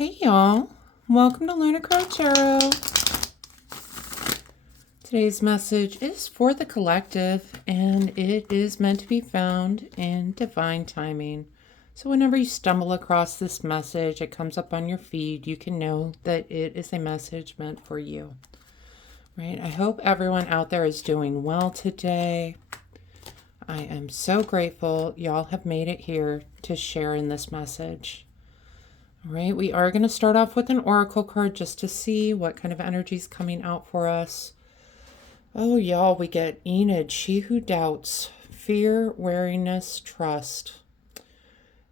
Hey y'all, welcome to Lunar Tarot. Today's message is for the collective and it is meant to be found in divine timing. So whenever you stumble across this message, it comes up on your feed, you can know that it is a message meant for you. Right? I hope everyone out there is doing well today. I am so grateful y'all have made it here to share in this message. All right, we are going to start off with an oracle card just to see what kind of energy is coming out for us. Oh, y'all, we get Enid, she who doubts, fear, wariness, trust.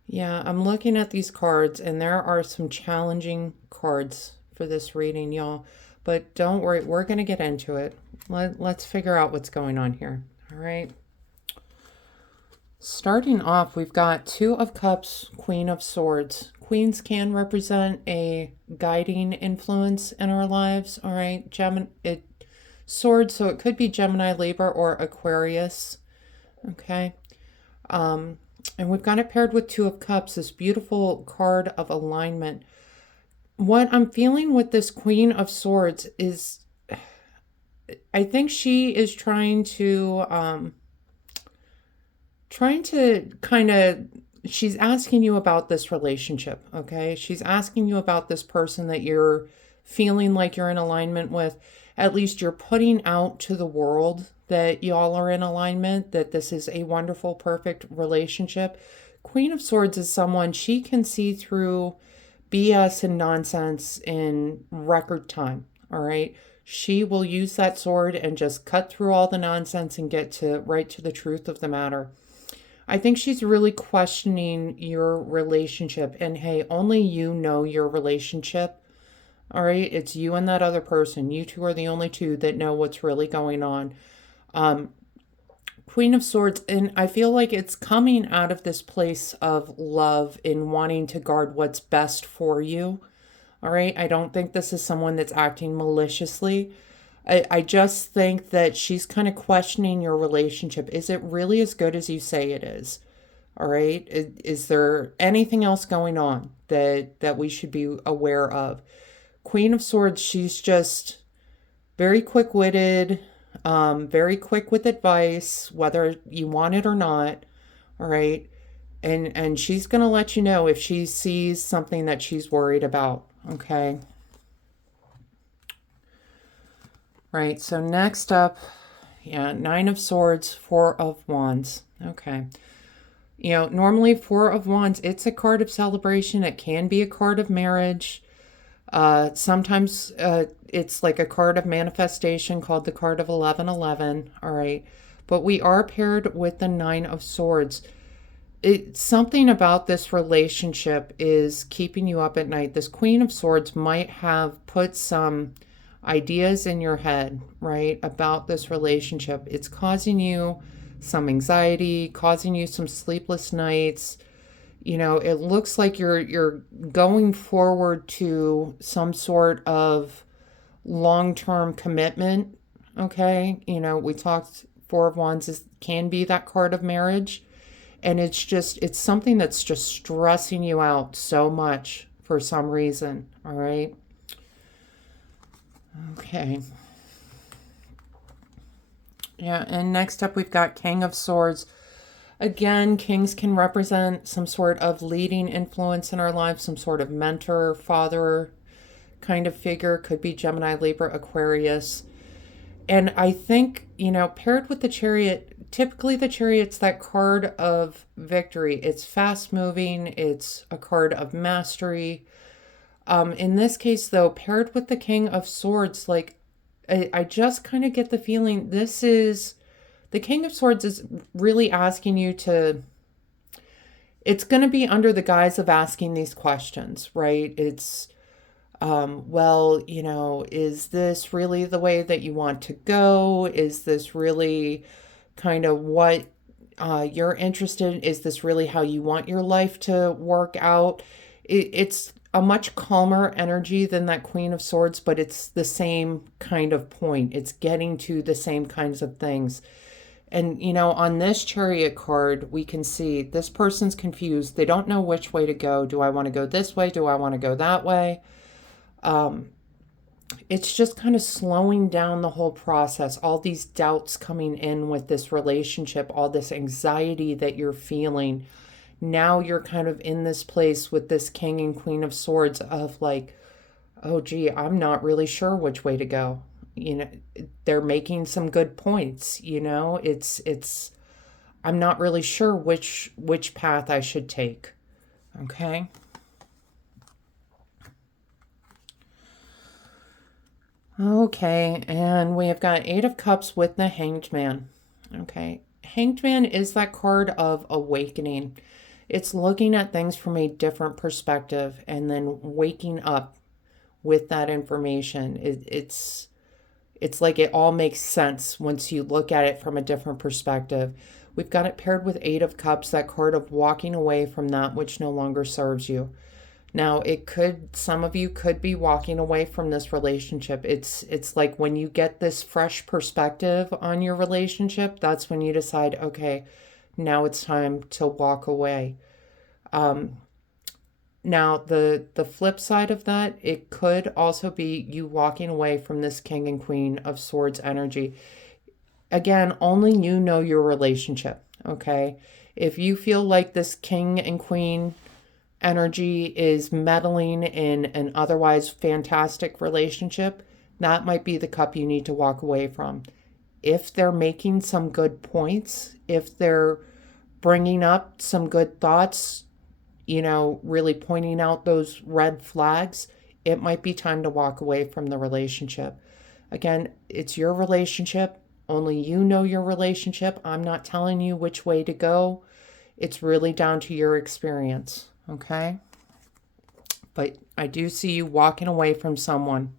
Yeah, I'm looking at these cards and there are some challenging cards for this reading, y'all. But don't worry, we're going to get into it. Let's figure out what's going on here. All right. Starting off, we've got Two of Cups, Queen of Swords. Queens can represent a guiding influence in our lives, all right? Swords, so it could be Gemini, Libra, or Aquarius, okay? And we've got it paired with Two of Cups, this beautiful card of alignment. What I'm feeling with this Queen of Swords is, I think she is trying to she's asking you about this relationship, okay? She's asking you about this person that you're feeling like you're in alignment with. At least you're putting out to the world that y'all are in alignment, that this is a wonderful, perfect relationship. Queen of Swords is someone, she can see through BS and nonsense in record time, all right? She will use that sword and just cut through all the nonsense and get right to the truth of the matter. I think she's really questioning your relationship. And hey, only you know your relationship. All right? It's you and that other person. You two are the only two that know what's really going on. Queen of Swords, and I feel like it's coming out of this place of love in wanting to guard what's best for you. All right? I don't think this is someone that's acting maliciously. I just think that she's kind of questioning your relationship. Is it really as good as you say it is? All right. Is there anything else going on that we should be aware of? Queen of Swords, she's just very quick-witted, very quick with advice, whether you want it or not. All right. And she's going to let you know if she sees something that she's worried about. Okay. Right, so next up, Nine of Swords, Four of Wands. Okay. Normally Four of Wands, it's a card of celebration. It can be a card of marriage. Sometimes it's like a card of manifestation called the card of 1111. All right. But we are paired with the Nine of Swords. Something about this relationship is keeping you up at night. This Queen of Swords might have put some ideas in your head, right, about this relationship. It's causing you some anxiety, causing you some sleepless nights. It looks like you're going forward to some sort of long-term commitment, okay? We talked Four of Wands can be that card of marriage, and it's something that's just stressing you out so much for some reason, all right? Okay. Yeah, and next up we've got King of Swords. Again, kings can represent some sort of leading influence in our lives, some sort of mentor, father kind of figure. Could be Gemini, Libra, Aquarius. And I think, paired with the Chariot, typically the Chariot's that card of victory. It's fast moving. It's a card of mastery. In this case, though, paired with the King of Swords, like, I just kind of get the feeling the King of Swords is really asking you it's going to be under the guise of asking these questions, right? It's, is this really the way that you want to go? Is this really kind of what you're interested in? Is this really how you want your life to work out? It's a much calmer energy than that Queen of Swords, but it's the same kind of point. It's getting to the same kinds of things. And, on this Chariot card, we can see this person's confused. They don't know which way to go. Do I want to go this way? Do I want to go that way? It's just kind of slowing down the whole process. All these doubts coming in with this relationship, all this anxiety that you're feeling. Now you're kind of in this place with this King and Queen of Swords of like, oh, gee, I'm not really sure which way to go. They're making some good points. It's I'm not really sure which path I should take. Okay. Okay, and we have got Eight of Cups with the Hanged Man. Okay, Hanged Man is that card of awakening. It's looking at things from a different perspective and then waking up with that information. It's like it all makes sense once you look at it from a different perspective. We've got it paired with Eight of Cups, that card of walking away from that which no longer serves you. Now, some of you could be walking away from this relationship. It's like when you get this fresh perspective on your relationship, that's when you decide, okay, now it's time to walk away. Now, the flip side of that, it could also be you walking away from this King and Queen of Swords energy. Again, only you know your relationship, okay? If you feel like this King and Queen energy is meddling in an otherwise fantastic relationship, that might be the cup you need to walk away from. If they're making some good points, if they're bringing up some good thoughts, really pointing out those red flags, it might be time to walk away from the relationship. Again, it's your relationship. Only you know your relationship. I'm not telling you which way to go. It's really down to your experience, okay? But I do see you walking away from someone.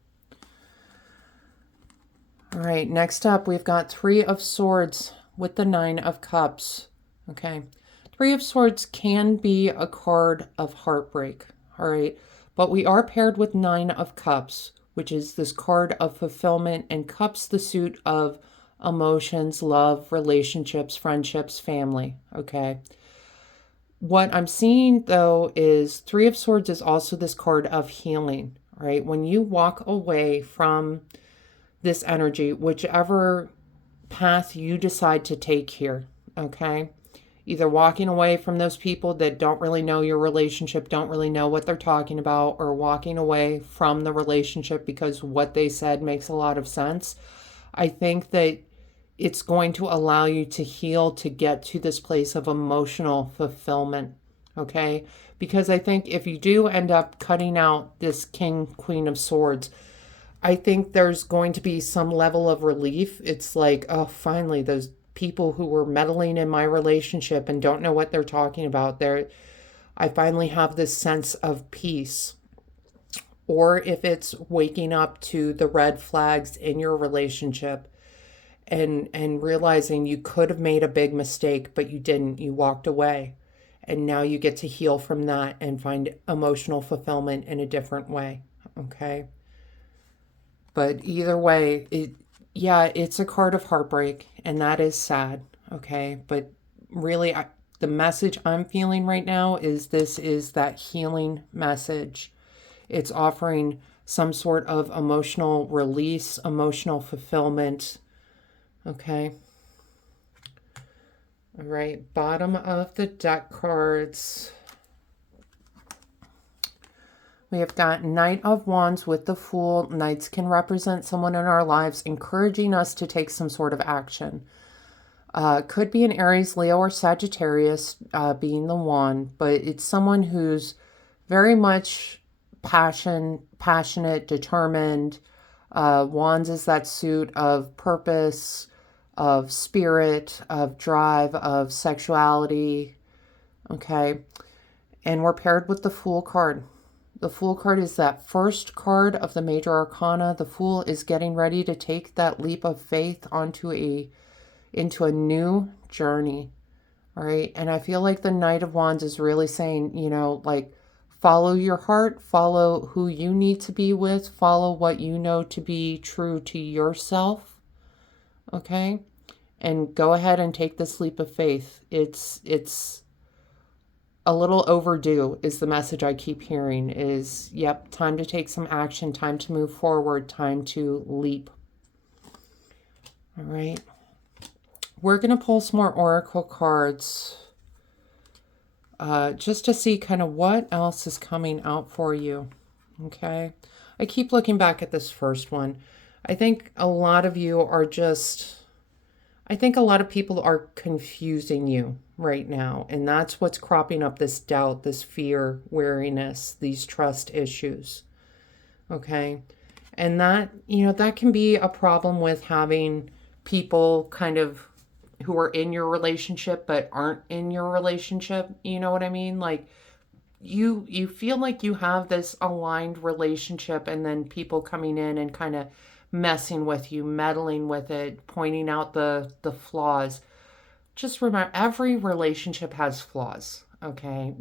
All right, next up, we've got Three of Swords with the Nine of Cups, okay? Three of Swords can be a card of heartbreak, all right? But we are paired with Nine of Cups, which is this card of fulfillment, and Cups the suit of emotions, love, relationships, friendships, family, okay? What I'm seeing, though, is Three of Swords is also this card of healing, right? When you walk away from this energy, whichever path you decide to take here, okay? Either walking away from those people that don't really know your relationship, don't really know what they're talking about, or walking away from the relationship because what they said makes a lot of sense. I think that it's going to allow you to heal, to get to this place of emotional fulfillment, okay? Because I think if you do end up cutting out this King, Queen of Swords, I think there's going to be some level of relief. It's like, oh, finally, those people who were meddling in my relationship and don't know what they're talking about, I finally have this sense of peace. Or if it's waking up to the red flags in your relationship, and realizing you could have made a big mistake, but you didn't. You walked away. And now you get to heal from that and find emotional fulfillment in a different way. Okay? But either way, it's a card of heartbreak, and that is sad. Okay? But really, the message I'm feeling right now is this is that healing message. It's offering some sort of emotional release, emotional fulfillment. Okay. All right. Bottom of the deck cards. We have got Knight of Wands with the Fool. Knights can represent someone in our lives, encouraging us to take some sort of action. Could be an Aries, Leo, or Sagittarius being the one, but it's someone who's very much passionate, determined. Wands is that suit of purpose, of spirit, of drive, of sexuality. Okay. And we're paired with the Fool card. The Fool card is that first card of the major arcana. The Fool is getting ready to take that leap of faith into a new journey. All right. And I feel like the Knight of Wands is really saying, like, follow your heart, follow who you need to be with, follow what you know to be true to yourself. Okay. and go ahead and take this leap of faith. It's a little overdue is the message I keep hearing is, yep, time to take some action, time to move forward, time to leap. All right. We're going to pull some more oracle cards just to see kind of what else is coming out for you. Okay. I keep looking back at this first one. I think a lot of you are I think a lot of people are confusing you right now. And that's what's cropping up, this doubt, this fear, weariness, these trust issues. Okay. And that, that can be a problem with having people kind of who are in your relationship but aren't in your relationship. You know what I mean? Like you feel like you have this aligned relationship, and then people coming in and kind of messing with you, meddling with it, pointing out the flaws. Just remember, every relationship has flaws. Okay?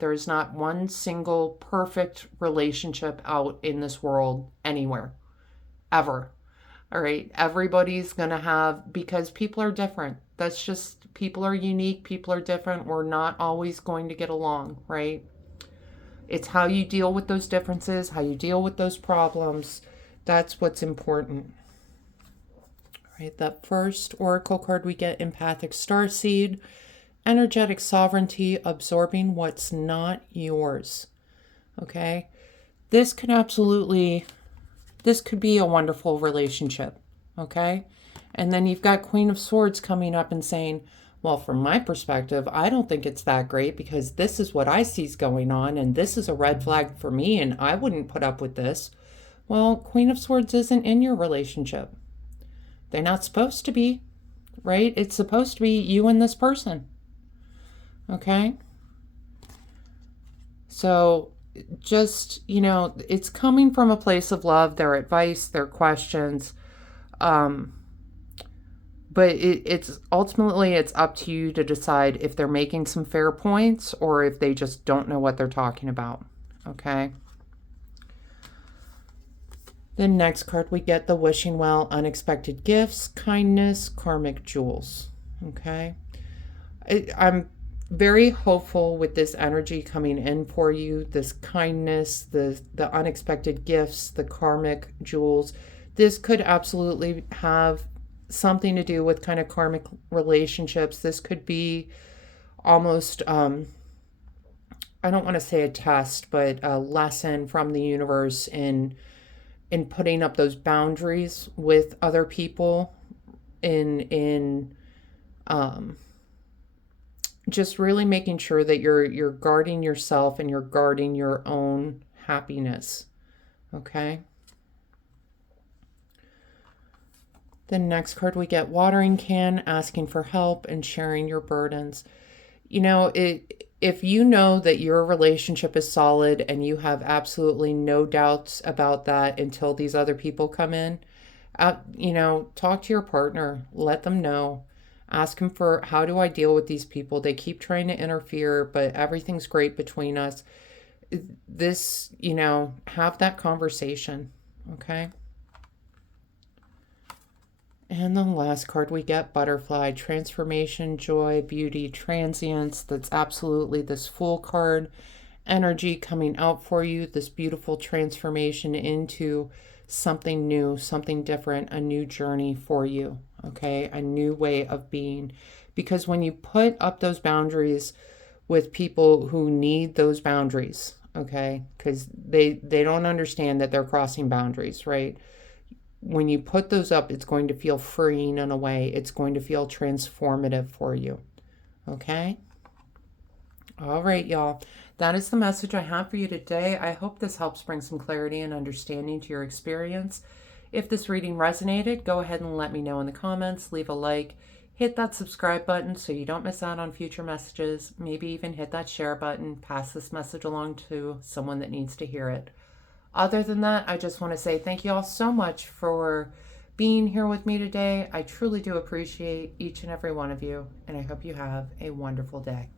There's not one single perfect relationship out in this world anywhere, ever. All right, everybody's going to have, because people are different. That's just, people are unique, people are different. We're not always going to get along, right? It's how you deal with those differences, how you deal with those problems. That's what's important. All right, that first oracle card we get, empathic starseed, energetic sovereignty, absorbing what's not yours. Okay, this could be a wonderful relationship, okay? And then you've got Queen of Swords coming up and saying, well, from my perspective, I don't think it's that great because this is what I see is going on, and this is a red flag for me, and I wouldn't put up with this. Well, Queen of Swords isn't in your relationship. They're not supposed to be, right? It's supposed to be you and this person, okay? So just, it's coming from a place of love, their advice, their questions. But it's ultimately, it's up to you to decide if they're making some fair points or if they just don't know what they're talking about. Okay. Then next card, we get the wishing well, unexpected gifts, kindness, karmic jewels. Okay. I'm very hopeful with this energy coming in for you, this kindness, the unexpected gifts, the karmic jewels. This could absolutely have something to do with kind of karmic relationships. This could be almost, I don't want to say a test, but a lesson from the universe in putting up those boundaries with other people, in just really making sure that you're guarding yourself and you're guarding your own happiness. Okay. The next card we get, watering can, asking for help and sharing your burdens. If you know that your relationship is solid and you have absolutely no doubts about that until these other people come in, talk to your partner, let them know. Ask him for, how do I deal with these people? They keep trying to interfere, but everything's great between us. This, have that conversation, okay? And the last card we get, butterfly, transformation, joy, beauty, transience. That's absolutely this Fool card. Energy coming out for you, this beautiful transformation into something new, something different, a new journey for you, okay? A new way of being. Because when you put up those boundaries with people who need those boundaries, okay? Because they don't understand that they're crossing boundaries, right? When you put those up, it's going to feel freeing in a way. It's going to feel transformative for you. Okay? All right, y'all. That is the message I have for you today. I hope this helps bring some clarity and understanding to your experience. If this reading resonated, go ahead and let me know in the comments. Leave a like. Hit that subscribe button so you don't miss out on future messages. Maybe even hit that share button. Pass this message along to someone that needs to hear it. Other than that, I just want to say thank you all so much for being here with me today. I truly do appreciate each and every one of you, and I hope you have a wonderful day.